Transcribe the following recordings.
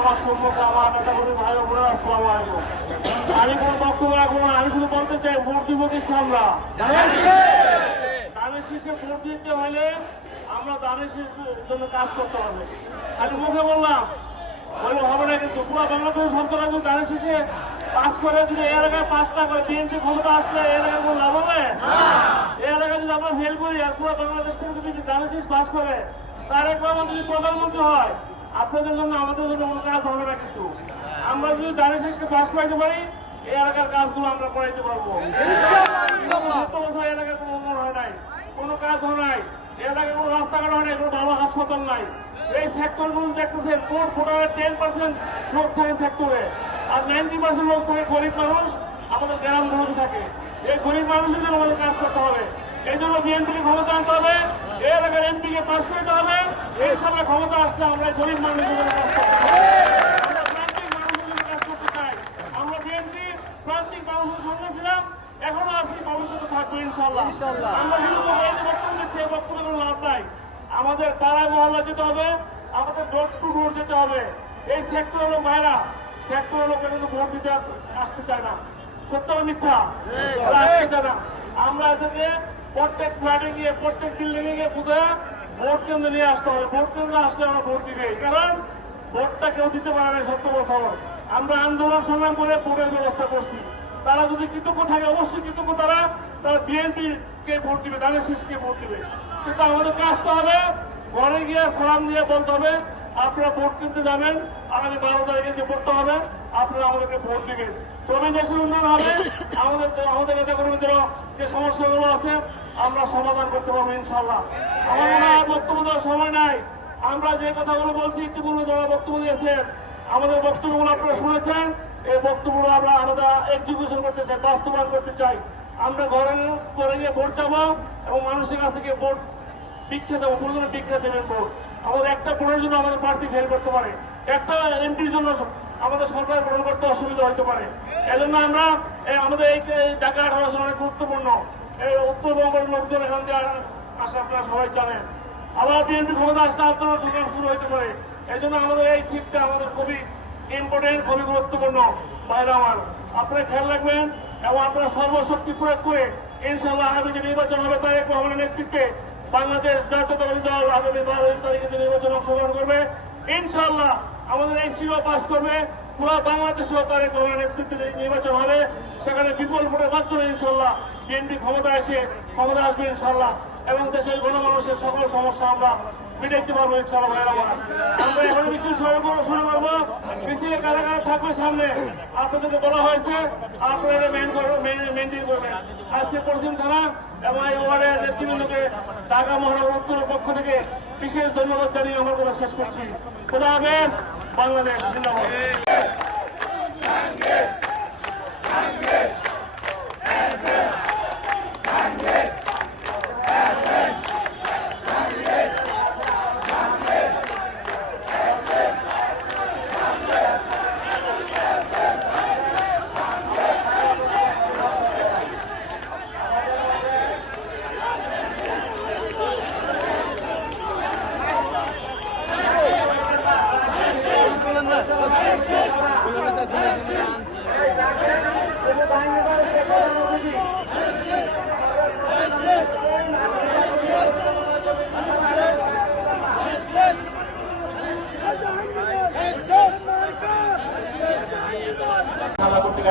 আমার সম্মুখে আমার নেতা কর্মী ভাই ও বোনেরা, আসসালামু আলাইকুম। আমি কোনো বক্তব্য রাখবো না, আমি শুধু বলতে চাই ভোট দিব কিসে আমরা ধানের শীষে ভোট দিতে হলে আমরা ধানের শীষের জন্য কাজ করতে হবে। আমি মুখে বললাম বলবো হবে না, কিন্তু পুরো বাংলাদেশের সরকার যদি ধানের শীষে পাস করে যদি এই এলাকায় 5টা করে বিএনপি ক্ষমতা আসলে এই এলাকায় কোনো লাভ হবে? এই এলাকায় যদি আমরা ফেল করি আর পুরো বাংলাদেশ থেকে যদি ধানের শীষ পাস করে তারেক রহমান যদি প্রধানমন্ত্রী হয়, আপনাদের জন্য আমাদের জন্য কোনো কাজ হবে না। কিন্তু আমরা যদি ধানের শীষকে পাস করাইতে পারি এই এলাকার কাজগুলো আমরা করাইতে পারবো। এলাকায় কোনো উন্নয়ন হয় নাই, কোনো কাজ হয় নাই, এই এলাকায় কোনো রাস্তাঘাট হয় নাই, কোনো ভালো হাসপাতাল নাই। এই সেক্টর গুলো দেখতেছেন ভোট ভোটারের 10% লোক থাকে সেক্টরে, আর 90% লোক থাকে গরিব মানুষ আমাদের গ্রামগুলোতে থাকে। এই গরিব মানুষের জন্য আমাদের কাজ করতে হবে। এই জন্য বিএনপিকে ক্ষমতা আনতে হবে, এই এলাকার এমপিকে পাস করতে হবে। এই সময় ক্ষমতা আসলে আমরা গরিব মানুষের জন্য কাজ করতে হবে, আমরা প্রান্তিক মানুষের জন্য কাজ করতে চাই। আমরা বিএনপি প্রান্তিক মানুষের সঙ্গে ছিলাম, এখনো আজকে ভবিষ্যতে থাকবো ইনশাল্লাহ। আমরা কিন্তু এই যে বক্তব্য দিচ্ছি এই বক্তব্যের কোনো লাভ নাই। আমাদের পাড়ায় মহল্লা যেতে হবে, আমাদের ডোর টু ডোর যেতে হবে। এই সেক্টরের লোক ভাইরা, সেক্টরের লোক কিন্তু ভোট দিতে আসতে চায় না, সত্য না মিথ্যা? আসতে চায় না। আমরা এদেরকে প্রত্যেক ফ্ল্যাটে গিয়ে প্রত্যেক বিল্ডিং এ গিয়ে বুঝে ভোট কেন্দ্রে নিয়ে আসতে হবে। ভোট কেন্দ্রে আসলে আমরা ভোট দিবে, কারণ ভোটটা কেউ দিতে পারে না 70 বছর। আমরা আন্দোলন সংগ্রাম করে ভোটের ব্যবস্থা করছি। তারা যদি কৃতজ্ঞ থাকে, অবশ্যই কৃতজ্ঞ তারা বিএনপি কে ভোট দিবে, ধানের শীষকে ভোট দিবে। কিন্তু আমাদের কাজটা হবে ঘরে গিয়ে সালাম দিয়ে বলতে হবে আপনারা ভোট কিনতে যাবেন, আগামী 12 তারিখে যে ভোটটা হবে আপনারা আমাদেরকে ভোট দিবেন। তবে দেশের উন্নয়ন হবে। আমাদের নেতা কর্মীদেরও যে সমস্যাগুলো আছে আমরা সমাধান করতে পারবো ইনশাল্লাহ। আমার মনে হয় বক্তব্য দেওয়ার সময় নাই। আমরা যে কথাগুলো বলছি ইতিপূর্বে যারা বক্তব্য দিয়েছেন, আমাদের বক্তব্যগুলো আপনারা শুনেছেন। এই বক্তব্যগুলো আমরা আলাদা এক্সিকিউশন করতে চাই, বাস্তবায়ন করতে চাই। আমরা ঘরে ঘরে গিয়ে ভোট যাবো এবং মানুষের কাছে গিয়ে ভোট ভিক্ষা যাবো, প্রয়োজনে ভিক্ষা দেবেন ভোট। আমাদের একটা ভোটের জন্য আমাদের প্রার্থী ফেল করতে পারে, একটা এমপির জন্য আমাদের সরকার গ্রহণ করতে অসুবিধা হতে পারে। এজন্য আমরা আমাদের এই ঢাকা 18 আসন অনেক গুরুত্বপূর্ণ। এই উত্তরবঙ্গের লোকজন এখান দিয়ে আসে, আপনারা সবাই জানেন। আবার বিএনপি ক্ষমতা আসলে আন্দোলন সংগ্রাম শুরু হতে পারে। এই জন্য আমাদের এই সিটটা আমাদের খুবই ইম্পর্টেন্ট, খুবই গুরুত্বপূর্ণ। বাইরে আমার আপনারা খেয়াল রাখবেন এবং আপনারা সর্বশক্তি প্রয়োগ করে ইনশাল্লাহ আগামী যে নির্বাচন হবে তারেক রহমানের নেতৃত্বে বাংলাদেশ জাতীয়তাবাদী দল আগামী 12 তারিখে যে নির্বাচন অংশগ্রহণ করবে ইনশাল্লাহ আমাদের এই সিও পাস করবে। পুরো বাংলাদেশেও তারেক রহমানের নেতৃত্বে যে নির্বাচন হবে সেখানে বিপুল ভোটের মাধ্যমে ইনশাল্লাহ বিএনপি ক্ষমতা আসবে ইনশাল্লাহ, এবং দেশের গণমানুষের সকল সমস্যা আমরা মিটাইতে পারবো ইনশাল্লাহ। আমরা এখন মিছিল শুরু করবো। মিছিলে কারা কারা থাকবে সামনে আপনাদেরকে বলা হয়েছে, আপনারা মেনটেন করবেন। আজকে পশ্চিম থানা এবং এই ওয়ার্ডের নেতৃবৃন্দকে ঢাকা মহানগর উত্তরের পক্ষ থেকে বিশেষ ধন্যবাদ জানিয়ে আমার কথা শেষ করছি। খোদা হাফেজ। বাংলাদেশ জিন্দাবাদ।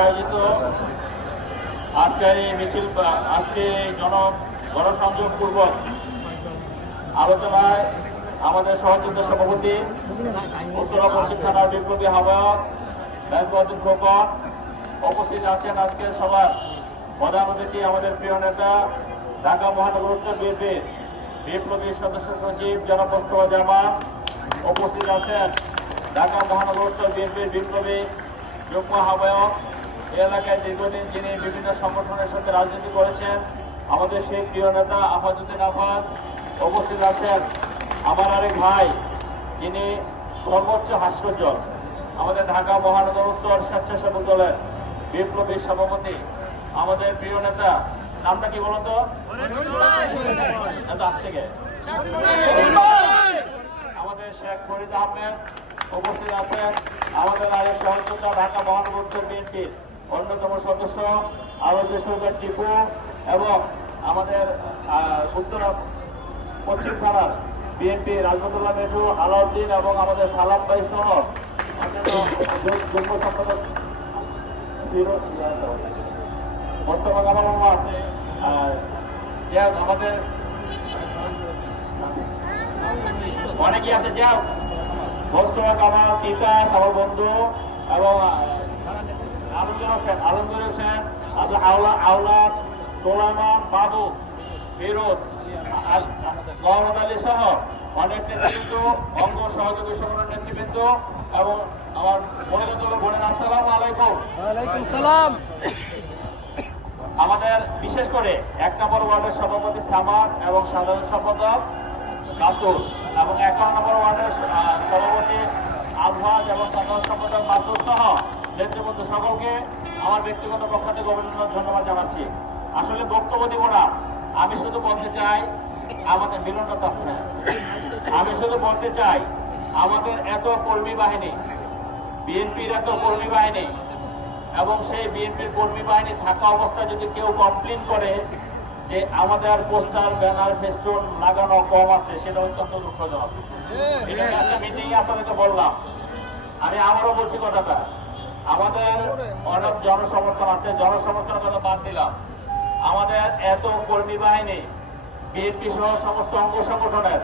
আয়োজিত আজকের এই মিছিল, আজকে গণসংযোগ পূর্বক আলোচনায় আমাদের সহযোগিত সভাপতি উত্তর পশ্চিম থানার বিপ্লবী আহ্বায়ক মেজবাউদ্দিন খোকন উপস্থিত আছেন। আজকের সভার প্রধান অতিথি আমাদের প্রিয় নেতা ঢাকা মহানগর উত্তর বিএনপির বিপ্লবী সদস্য সচিব জনাব মোস্তফা জামান উপস্থিত আছেন। ঢাকা মহানগর উত্তর বিএনপির বিপ্লবী যুগ্ম আহ্বায়ক, এলাকায় দীর্ঘদিন যিনি বিভিন্ন সংগঠনের সাথে রাজনীতি করেছেন আমাদের সেই প্রিয় নেতা আফাজউদ্দিন আফাজ উপস্থিত আছেন। আমার আরেক ভাই যিনি সর্বোচ্চ হাস্যজ্জ্বল, আমাদের ঢাকা মহানগর উত্তর স্বেচ্ছাসেবক দলের বিপ্লবী সভাপতি, আমাদের প্রিয় নেতা, নামটা কি বলুন তো? আজ থেকে আমাদের শেখ ফরিদ আহমেদ উপস্থিত আছেন আমাদের আরেক সহযোদ্ধা ঢাকা মহানগর উত্তর বিএনপির অন্যতম সদস্য আরবে সরকার টিপু এবং আমাদের উত্তর পশ্চিম থানার বিএনপি রাজমতুল্লাহ মেঠু আলাউদ্দিন এবং আমাদের সালাম ভাই সহ যুগ্ম সম্পাদক মোস্তফা কামাল মামা আছে। আমাদের অনেকেই আছে যা মোস্তফা কামাল তিতাস আমার বন্ধু এবং আলমগীর হোসেন আওলাদ তোলামান বাবু ফিরোজ মোহাম্মদ আলী সহ অনেক নেতৃবৃন্দ অঙ্গ সহযোগী সংগঠন নেতৃবৃন্দ এবং আমার পরিণত বোনেন আসসালাম আলাইকুম। সালাম। আমাদের বিশেষ করে 1 নম্বর ওয়ার্ডের সভাপতি সামাদ এবং সাধারণ সম্পাদক কাতুল এবং 11 নম্বর ওয়ার্ডের সভাপতি আলহাজ এবং সাধারণ সম্পাদক মাসুদ সহ নেতৃবৃন্দ সকলকে আমার ব্যক্তিগত পক্ষ থেকে অভিনন্দন ধন্যবাদ জানাচ্ছি। আসলে বক্তব্য দিব না, আমি শুধু বলতে চাই আমাদের মিলনটা আছে না, আমি শুধু বলতে চাই আমাদের এত কর্মী বাহিনী, বিএনপির এত কর্মী বাহিনী এবং সেই বিএনপির কর্মী বাহিনী থাকা অবস্থায় যদি কেউ কমপ্লেন করে যে আমাদের পোস্টার ব্যানার ফেস্টুন লাগানো কম আছে, সেটা অত্যন্ত দুঃখজনক। এটা একটা মিটিং আপনাদেরকে বললাম, আমি আবারও বলছি কথাটা, আমাদের অনেক জনসমর্থন আছে, জনসমর্থনের কথা বাদ দিলাম, আমাদের এত কর্মী বাহিনী বিএনপি সহ সমস্ত অঙ্গ সংগঠনের,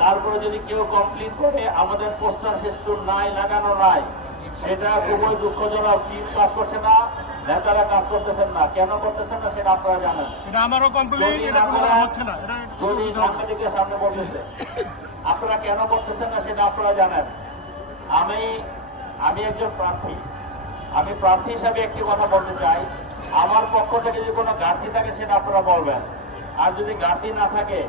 তারপরে যদি কেউ কমপ্লেন করে আমাদের পোস্টার ফেস্টুন নাই লাগানো নাই, সেটা খুবই দুঃখজনক। টিম কাজ করছে না, নেতারা কাজ করতেছেন না, কেন করতেছেন না সেটা আপনারা জানেন। যদি সাংবাদিকের সামনে বলতেছে আপনারা কেন করতেছেন না সেটা আপনারা জানেন। আমি একজন প্রার্থী, আমি প্রার্থী হিসাবে একটি কথা বলতে চাই, আমার পক্ষ থেকে যদি কোনো ঘাটতি থাকে সেটা আপনারা বলবেন, আর যদি ঘাটতি না থাকে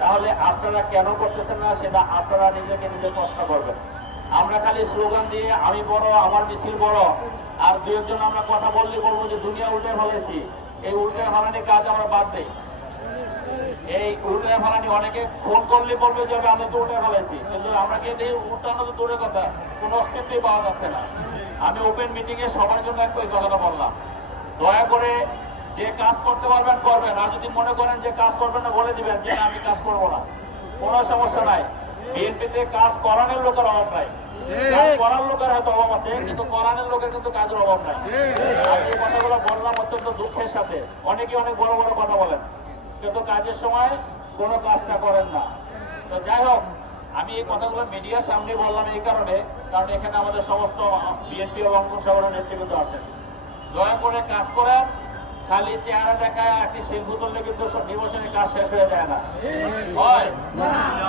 তাহলে আপনারা কেন করতেছেন না সেটা আপনারা নিজেকে নিজে প্রশ্ন করবেন। আমরা খালি স্লোগান দিয়ে আমি বড়, আমার মিছিল বড়, আর দু একজন আমরা কথা বললে বলবো যে দুনিয়া উল্টে ফেলেছি, এই উল্টে ফেলানি কাজ আমরা বাদ দেই। এই উল্টে ফেলানি অনেকে ফোন করলে বলবে যে আমি তো উল্টে ফেলেছি, কিন্তু আমরা গিয়ে দেখি উল্টানো তো দূরের কথা, কোনো অস্তিত্বই পাওয়া যাচ্ছে না। আমি ওপেন মিটিং এ সবার জন্য একটু এই কথাটা বললাম, দয়া করে যে কাজ করতে পারবেন করবেন, আর যদি মনে করেন যে কাজ করবেন না বলে দিবেন যে আমি কাজ করবো না, কোনো সমস্যা নাই। বিএনপিতে কাজ করানোর লোকের অভাব নাই, কাজ করার লোকের হয়তো অভাব আছে, কিন্তু করানোর লোকের কিন্তু কাজের অভাব নাই। আমি এই কথাগুলো বললাম অত্যন্ত দুঃখের সাথে। অনেকে অনেক বড় বড় কথা বলেন, কিন্তু কাজের সময় কোনো কাজটা করেন না। তো যাই হোক, আমি এই কথাগুলো মিডিয়ার সামনে বললাম এই কারণে, কারণ এখানে আমাদের সমস্ত বিএনপি এবং অঙ্গ সংগঠনের নেতৃবৃন্দ আছেন। দয়া করে কাজ করেন, খালি চেহারা দেখায় একটি সেলফি তুললে কিন্তু সব নির্বাচনের কাজ শেষ হয়ে যায় না। হয়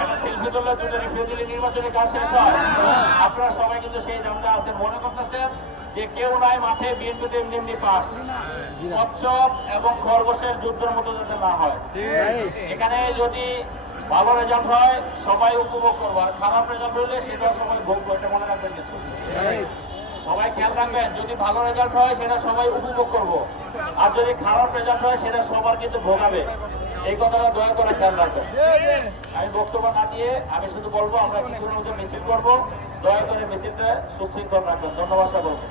একটা সেলফি তুললে দুটো রিফিউ দিলে নির্বাচনের কাজ শেষ হয়। আপনারা সবাই কিন্তু সেই দামটা আছেন, মনে করতেছেন যে কেউ নাই মাঠে, বিএনপিতে এমনি এমনি পাস, কচ্ছপ এবং খরগোশের যুদ্ধের মতো যাতে না হয়। এখানে যদি ভালো রেজাল্ট হয় সবাই উপভোগ করবো, আর খারাপ রেজাল্ট হলে সেটাও সবাই ভোগ করতে, মনে রাখবেন কিছু। সবাই খেয়াল রাখবেন, যদি ভালো রেজাল্ট হয় সেটা সবাই উপভোগ করবো, আর যদি খারাপ রেজাল্ট হয় সেটা সবার কিন্তু ভোগাবে। এই কথাটা দয়া করে খেয়াল রাখবেন। আমি বক্তব্য না দিয়ে আমি শুধু বলবো আমরা কিছুর মধ্যে মিছিল করবো, দয়া করে মিছিলটা সুশৃঙ্খল রাখবেন। ধন্যবাদ সকলকে।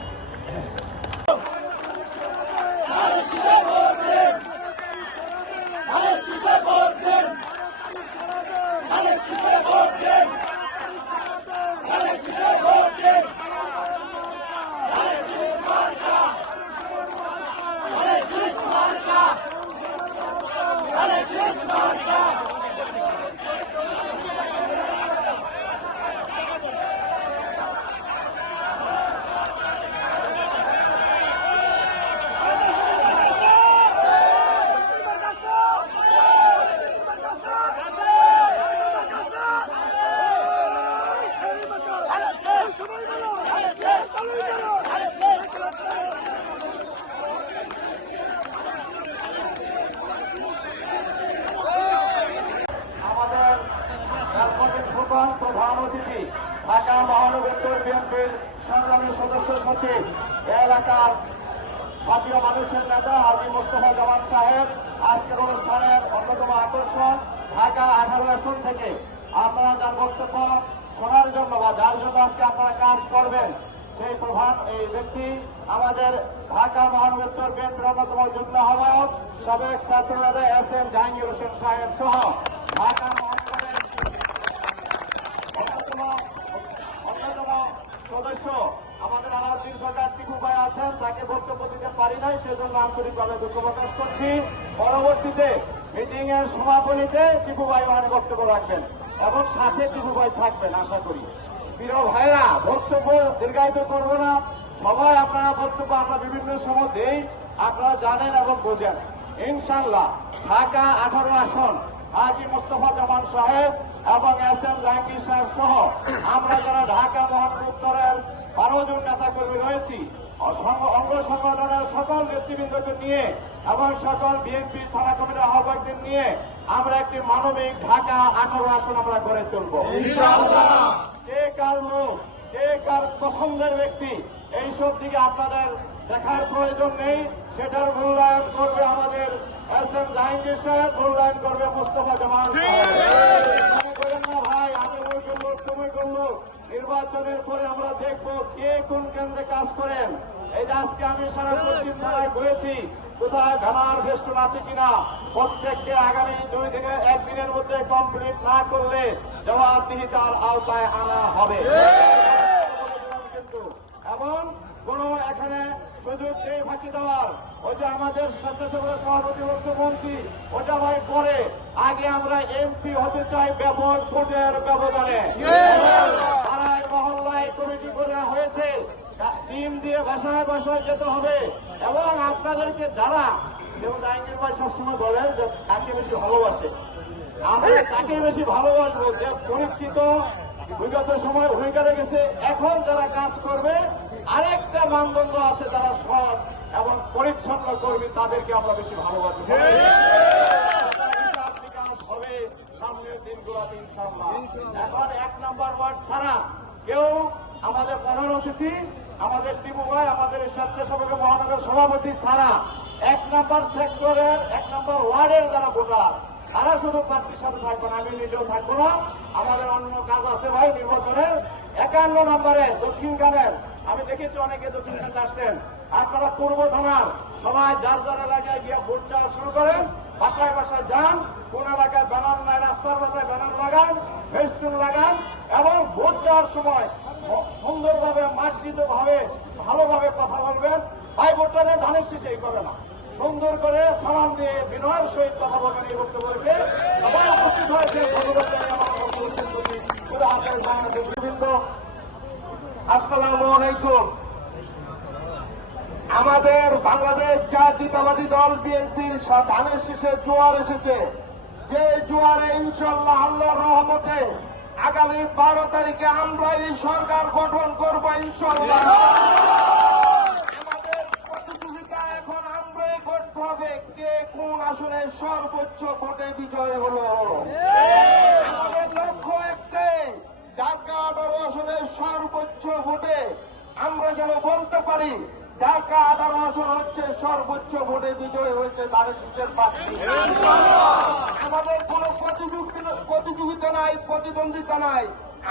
প্রধান অতিথি ঢাকা মহানগর উত্তর বিএনপির সংগ্রামী সদস্য সচিব, এলাকার জাতীয় মানুষের নেতা হাজী মোস্তফা জামান সাহেব, আজকের অনুষ্ঠানের অন্যতম আকর্ষণ ঢাকা 18 আসন থেকে আপনারা যার বক্তব্য শোনার জন্য বা যার জন্য আজকে আপনারা কাজ করবেন, সেই প্রধান এই ব্যক্তি আমাদের ঢাকা মহানগর উত্তর বিএনপির অন্যতম যুগ্ম আহ্বায়ক সাবেক ছাত্রনেতা এস.এম. জাহাঙ্গীর হোসেন সাহেব সহ ঢাকা মহানগরের অন্যতম সদস্য আমাদের আলাউদ্দিন সরকার টিপু ভাই আছেন, তাকে বক্তব্য দিতে পারি নাই, সেজন্য আন্তরিকভাবে দুঃখ প্রকাশ করছি। পরবর্তীতে মিটিং এর সমাপনীতে টিপু ভাই ওখানে বক্তব্য রাখবেন এবং সাথে টিপু ভাই থাকবেন আশা করি। প্রিয় ভাইরা, বক্তব্য দীর্ঘায়িত করবো না, সবাই আপনারা বক্তব্য আমরা বিভিন্ন সময় দেই, আপনারা জানেন এবং বোঝেন। ইনশাল্লাহ ঢাকা 18 আসন হাজী মোস্তফা জামান সাহেব এবং এস.এম. জাহাঙ্গীর সাহেব সহ আমরা যারা ঢাকা মহানগর উত্তরের 12 জন নেতাকর্মী রয়েছি, অঙ্গ সংগঠনের সকল নেতৃবৃন্দকে নিয়ে এবং সকল বিএনপি থানা কমিটির আহ্বায়কদের নিয়ে আমরা একটি মানবিক ঢাকা 18 আসন আমরা গড়ে তুলব। কে কার লোক, কে কার পছন্দের ব্যক্তি, এইসব দিকে আপনাদের দেখার প্রয়োজন নেই। সেটার মূল্যায়ন করবে আমাদের এস.এম. জাহাঙ্গীর সাহেব, মূল্যায়ন করবে মোস্তফা জামান সাহেব। মনে করেন না ভাই, আমি ওই করলো তুমি করলো, নির্বাচনের পরে আমরা দেখবো কে কোন কেন্দ্রে কাজ করেন। এই যে আজকে আমি সারা পশ্চিম থানায় ঘুরেছি, কোথায় ব্যানার ফেস্টুন আছে কিনা, প্রত্যেককে আগামী 2 দিনের 1 দিনের মধ্যে কমপ্লিট না করলে জবাবদিহিতার আওতায় আনা হবে। এবং কোন এখানে সুযোগ নেই ফাঁকি দেওয়ার। ওই যে আমাদের স্বেচ্ছাসেবক সভাপতি মন্ত্রী, ওটা ভাই পরে, আগে আমরা এমপি হতে চাই ব্যাপক ভোটের ব্যবধানে। পাড়ায় মহল্লায় কমিটি করে হয়েছে, টিম দিয়ে বাসায় বাসায় যেতে হবে। এবং আপনাদেরকে যারা, যেমন জাহাঙ্গীর ভাই সবসময় বলেন যে কাকে বেশি ভালোবাসে, আমরা তাকে বেশি ভালোবাসবো যে পরিচিত, বিগত সময় ভূমিকা রেখেছে। এখন যারা কাজ করবে, আরেকটা মানদণ্ড আছে, যারা সৎ এবং পরিচ্ছন্ন কর্মী, তাদেরকে আমরা বেশি ভালোবাসবো। কাজ হবে সামনের দিনগুলোতে ইনশাআল্লাহ। এখন 1 নম্বর ওয়ার্ড ছাড়া কেউ, আমাদের প্রধান অতিথি আমাদের টিপু ভাই, আমাদের স্বেচ্ছাসেবক মহানগর সভাপতি ছাড়া 1 নম্বর সেক্টরের 1 নম্বর ওয়ার্ডের যারা ভোটার, তারা শুধু প্রার্থীর সাথে থাকবো না, আমি নিজেও থাকবো না। আমাদের অন্য কাজ আছে ভাই নির্বাচনের। 51 নম্বরের দক্ষিণখানের, আমি দেখেছি অনেকে দক্ষিণখানে আসছেন, আপনারা পূর্ব থানার সবাই যার যার এলাকায় গিয়ে ভোট চাওয়া শুরু করেন, বাসায় বাসায় যান, কোন এলাকায় ব্যানার নাই, রাস্তার মাথায় ব্যানার লাগান, ফেস্টুন লাগান এবং ভোট চাওয়ার সময় সুন্দরভাবে মার্জিত ভাবে ভালোভাবে কথা বলবেন। ভাই ভোটটা দেন, ধানের শীষেই করে না, সুন্দর করে সালাম দিয়ে বিনয়ের সহিত কথা বলবেন। এই বক্তব্য বলবে সবাই উপস্থিত হয়েছে, ধন্যবাদ জানাই আমার বাংলাদেশবৃন্দ। আসসালামু আলাইকুম। আমাদের বাংলাদেশ জাতীয়তাবাদী দল বিএনপির ধানের শীষে জোয়ার এসেছে, যে জোয়ারে ইনশাআল্লাহ আল্লাহর রহমতে আগামী 12 তারিখে আমরা এই সরকার গঠন করবো ইনশাআল্লাহ। আমাদের প্রতিযোগিতা এখন আমরাই করতে হবে, কে কোন আসনে সর্বোচ্চ ভোটে বিজয় হলো। আমাদের লক্ষ্য একটাই, ঢাকা 18 আসনের সর্বোচ্চ ভোটে আমরা যেন বলতে পারি ঢাকা 18 আসন হচ্ছে সর্বোচ্চ ভোটে বিজয় হয়েছে ধানের শীষের প্রার্থী। আমাদের কোন প্রতিযোগিতা নাই, প্রতিদ্বন্দ্বিতা নাই,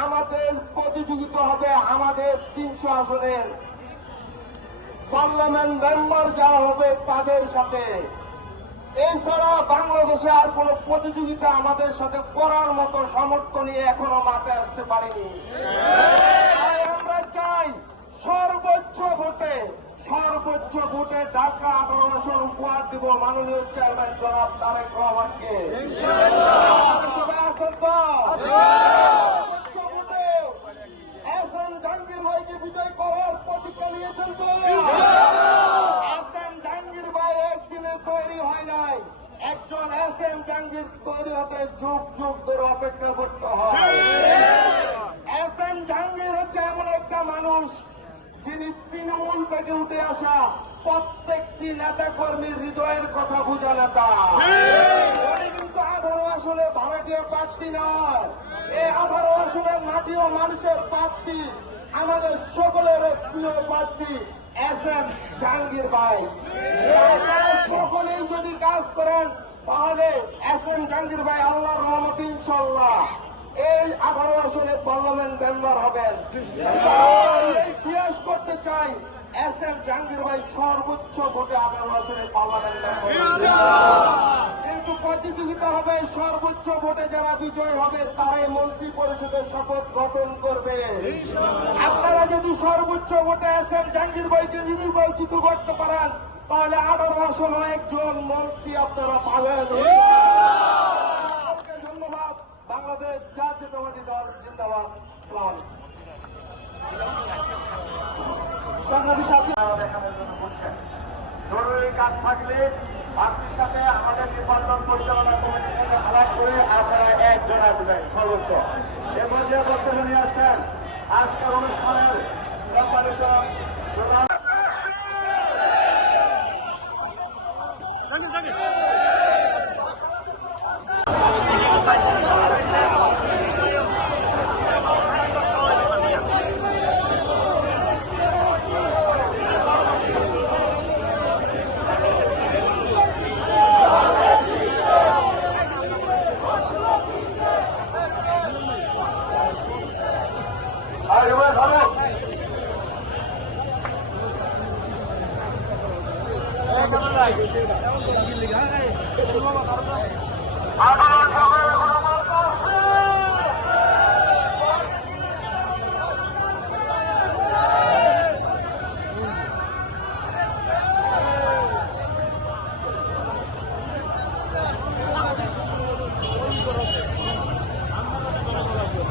আমাদের প্রতিযোগিতা হবে আমাদের 300 আসনের পার্লামেন্ট মেম্বার যারা হবে তাদের সাথে। এছাড়া বাংলাদেশে আর কোন প্রতিযোগিতা আমাদের সাথে করার মতো সামর্থ্য নিয়ে এখনো মাঠে আসতে পারেনি। আমরা চাই সর্বোচ্চ ভোটে ঢাকা 18 আসন উপহার দিব মাননীয় চেয়ারম্যান জনাব তারেক রহমানকে। এস.এম. জাহাঙ্গীর ভাইকে বিজয় করার প্রতিজ্ঞা নিয়েছেন তো? এস.এম. জাহাঙ্গীর ভাই একদিনে তৈরি হয় নাই, একজন এস.এম. জাহাঙ্গীর তৈরি হতে যুগ যুগ ধরে অপেক্ষা করতে হয়। এস.এম. জাহাঙ্গীর হচ্ছে এমন একটা মানুষ যিনি তৃণমূল থেকে উঠে আসা প্রত্যেকটি নেতা কর্মীর হৃদয়ের কথা বুঝা নেতা। উনি কিন্তু 18 আসনে ভাড়াটিয়া প্রার্থী নয়, এই 18 আসনের মাটিও মানুষের প্রার্থী, আমাদের সকলের প্রিয় প্রার্থী এস.এম. জাহাঙ্গীর ভাই। সকলেই যদি কাজ করেন তাহলে এস.এম. জাহাঙ্গীর ভাই আল্লাহর রহমতে ইনশাআল্লাহ এই 18 আসনে পার্লামেন্ট মেম্বার হবেন। এই প্রয়াস করতে চাই এস এম জাহাঙ্গীর ভাই সর্বোচ্চ ভোটে 18 আসনে পার্লামেন্ট মেম্বার, কিন্তু প্রতিযোগিতা হবে সর্বোচ্চ ভোটে যারা বিজয় হবে তারাই মন্ত্রী পরিষদের শপথ গ্রহণ করবে। আপনারা যদি সর্বোচ্চ ভোটে এস এম জাহাঙ্গীর ভাইকে নির্বাচিত করতে পারেন তাহলে 18 আসনে একজন মন্ত্রী আপনারা পাবেন। ধন্যবাদ। বাংলাদেশ জাতীয়তাবাদী দল জিন্দাবাদ। সংগ্রামী সাথী দেখানোর জন্য বলছেন, জরুরি কাজ থাকলে প্রার্থীর সাথে আমাদের নির্বাচন পরিচালনা কমিটির সাথে আলাপ করে আপনারা একজন আসবেন সর্বোচ্চ। এ পর্যায়ে বক্তব্য নিয়ে আসছেন আজকের অনুষ্ঠানের সম্মানিত প্রধান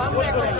Bang,